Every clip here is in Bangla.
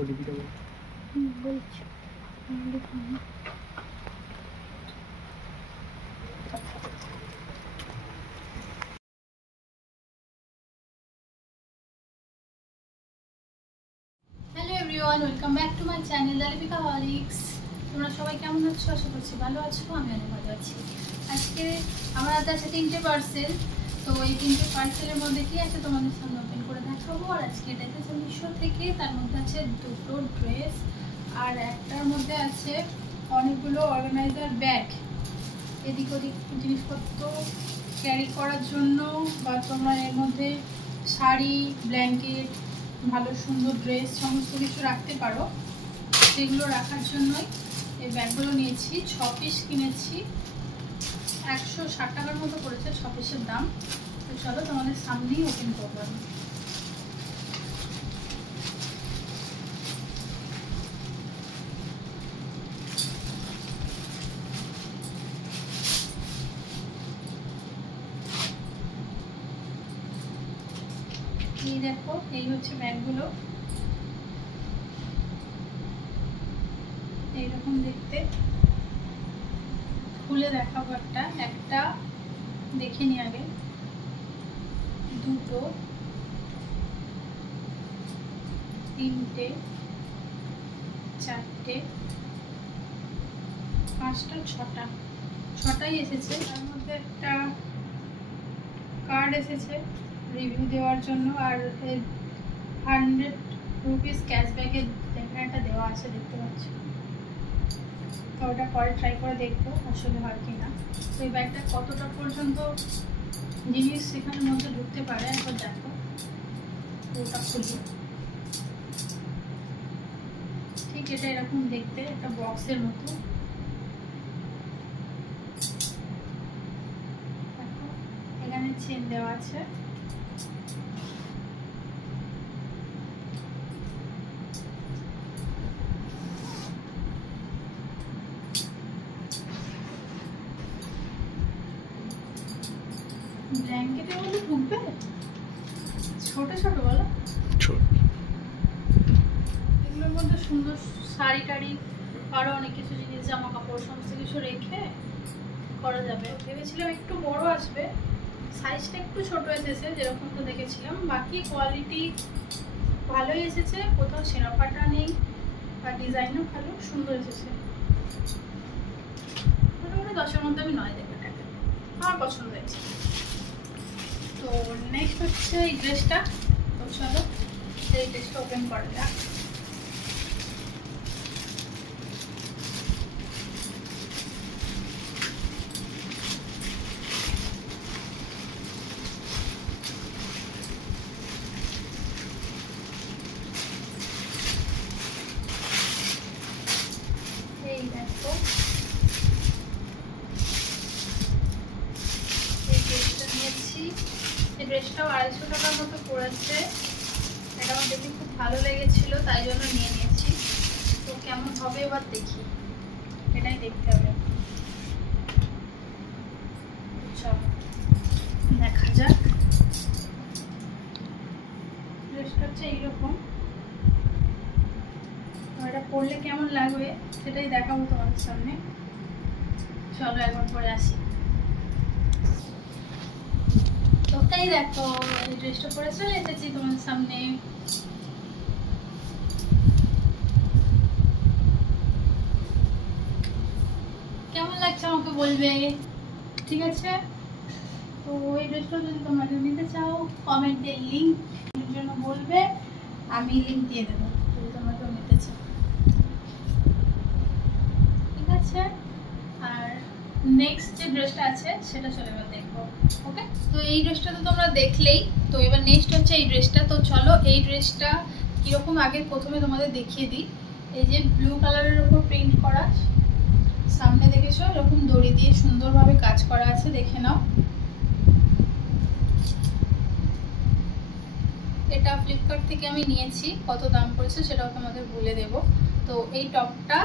ওটিপিটা বলছি। Hello everyone, welcome back to my channel দালিপিকাহলিক্স। তোমরা সবাই কেমন আছো? আশা করছি ভালো আছো। আমি অনেক ভালো আছি। আজকে আমার হাতে আছে 3টে পার্সেল। তো এই 3টে পার্সেলের মধ্যে কি আছে তোমাদের সামনে ওপেন করে দেখাবো। আর আজকে এটা এসেছে মিশো থেকে। তার মধ্যে আছে 2টো ড্রেস, আর একটার মধ্যে আছে অনেকগুলো অর্গানাইজার ব্যাগ, এদিক ওদিক জিনিসপত্র ক্যারি করার জন্য, বা তোমরা এর মধ্যে শাড়ি, ব্ল্যাঙ্কেট, ভালো সুন্দর ড্রেস সমস্ত কিছু রাখতে পারো। সেগুলো রাখার জন্যই এই ব্যাগগুলো নিয়েছি। 6 পিস কিনেছি, 160 টাকার মতো পড়েছে 6 পিসের দাম। তো চলো তোমাদের সামনেই ওপেন করবো আমি। এই দেখো, এই হচ্ছে ব্যাগগুলো, এইরকম দেখতে। খুলে দেখাবো একটা একটা দেখে নি আগে। 2টো, 3টে, 4টে, 5টা, 6টাই এসেছে। তার মধ্যে একটা কার্ড এসেছে রিভিউ দেওয়ার জন্য, আর 100 রুপিস ক্যাশব্যাকের একটা দেওয়া আছে, দেখতে পাচ্ছি। তো ওটা পরে ট্রাই করে দেখবো আসলে হয় কি না। তো এই ব্যাগটা কতটা পর্যন্ত জিনিস সেখানের মধ্যে ঢুকতে পারে একবার দেখো। ওটা খুলি, ঠিক এটা এরকম দেখতে, একটা বক্সের মতো। দেখো এখানে চেন দেওয়া আছে। ব্ল্যাঙ্কেটের মধ্যে ঢুকবে, ছোট ছোট বলো, এগুলোর মধ্যে সুন্দর শাড়ি টাড়ি, আরো অনেক কিছু জিনিস, জামা কাপড় সমস্ত কিছু রেখে করা যাবে। ভেবেছিলাম একটু বড় আসবে, সাইজটা একটু ছোট এসেছে যেরকম তো দেখেছিলাম। বাকি কোয়ালিটি ভালোই এসেছে, কোথাও ছেঁড়া ফাটা নেই, আর ডিজাইনও ভালো সুন্দর এসেছে। মোটামুটি 10-এর মধ্যে আমি 9 দেবো, এটাকে আমার পছন্দ হয়েছে। তো নেক্সট হচ্ছে এই ড্রেসটা। তো চলো এই ড্রেসটা ওপেন করা যাক। এই দেখো, এই ড্রেসটা নিয়েছি। এই ড্রেসটাও 250 টাকার মতো পড়েছে। এটা আমার দেখে খুব ভালো লেগেছিল, তাই জন্য নিয়ে নিয়েছি। তো কেমন হবে এবার দেখি, এটাই দেখতে হবে। চলো দেখা যাক। ড্রেসটা হচ্ছে এইরকম, এটা পরলে কেমন লাগবে সেটাই দেখাবো তোমাদের সামনে। চলো একবার পরে আসি। তো এই দেখো, এই ড্রেসটা পরে চলে এসেছি তোমাদের সামনে। কেমন লাগছে আমাকে বলবে, ঠিক আছে? তো এই ড্রেসটা যদি তোমরা নিতে চাও কমেন্টে লিঙ্কের জন্য বলবে, আমি লিঙ্ক দিয়ে দেবো যদি তোমরা কেউ নিতে চাও, ঠিক আছে? আর নেক্সট যে ড্রেসটা আছে সেটা চলে এবার দেখবো, ওকে? তো এই ড্রেসটা তো তোমরা দেখলেই। তো এবার নেক্সট হচ্ছে এই ড্রেসটা। তো চলো এই ড্রেসটা কীরকম আগে প্রথমে তোমাদের দেখিয়ে দিই। এই যে ব্লু কালারের উপর প্রিন্ট করা, সামনে দেখেছো এরকম দড়ি দিয়ে সুন্দরভাবে কাজ করা আছে, দেখে নাও। এটা ফ্লিপকার্ট থেকে আমি নিয়েছি, কত দাম পড়েছে সেটাও তোমাদের বলে দেব। তো এই টপটা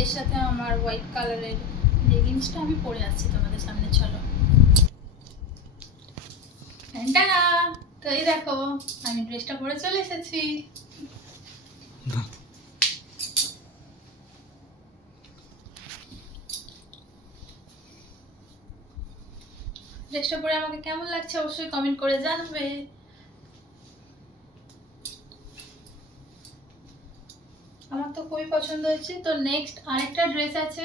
এর সাথে আমার হোয়াইট কালারের লেগিংসটা আমি পরে আসছি তোমাদের সামনে। চলো। তো এই দেখো আমি ড্রেসটা পরে চলে এসেছি। ড্রেসটা পরে আমাকে কেমন লাগছে অবশ্যই কমেন্ট করে জানাবে। আমার তো খুবই পছন্দ হয়েছে। তো নেক্সট আরেকটা ড্রেস আছে,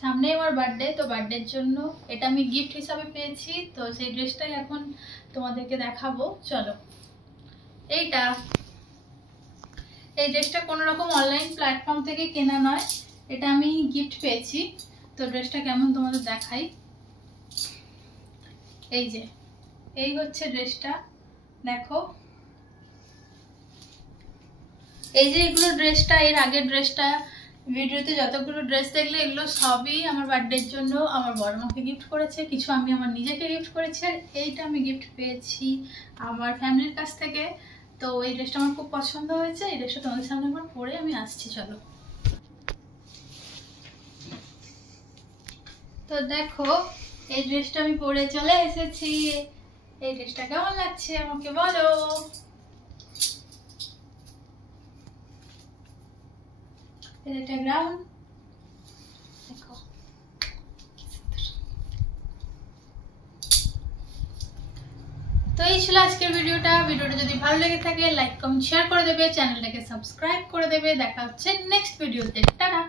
সামনে আমার বার্থডে, তো বার্থডের জন্য এটা আমি গিফট হিসাবে পেয়েছি, তো সেই ড্রেসটাই এখন তোমাদেরকে দেখাবো। চলো, এইটা এই ড্রেসটা কোনো রকম অনলাইন প্ল্যাটফর্ম থেকে কেনা নয়, এটা আমি গিফট পেয়েছি। তো ড্রেসটা কেমন তোমাদের দেখাই। এই যে এই হচ্ছে ড্রেসটা, দেখো। এই যে এগুলো ড্রেসটা, এর আগের ড্রেসটা, ভিডিওতে যতগুলো ড্রেস দেখলে এগুলো সবই আমার বার্থডের জন্য আমার বড় মাকে গিফট করেছে, কিছু আমি আমার নিজেকে গিফট করেছি, আর এইটা আমি গিফট পেয়েছি আমার ফ্যামিলির কাছ থেকে। তো এই ড্রেসটা আমার খুব পছন্দ হয়েছে, এই ড্রেসটা তোমাদের সামনে একবার পরে আমি আসছি। চলো, তো দেখো এই ড্রেসটা আমি পরে চলে এসেছি। এই ড্রেসটা কেমন লাগছে আমাকে বলো। এটা গ্রাউন্ড দেখো। তো এই ছিল আজকের ভিডিওটা যদি ভালো লেগে থাকে লাইক কমেন্ট শেয়ার করে দেবে, চ্যানেলটাকে সাবস্ক্রাইব করে দেবে। দেখা হচ্ছে নেক্সট ভিডিওতে, টাটা।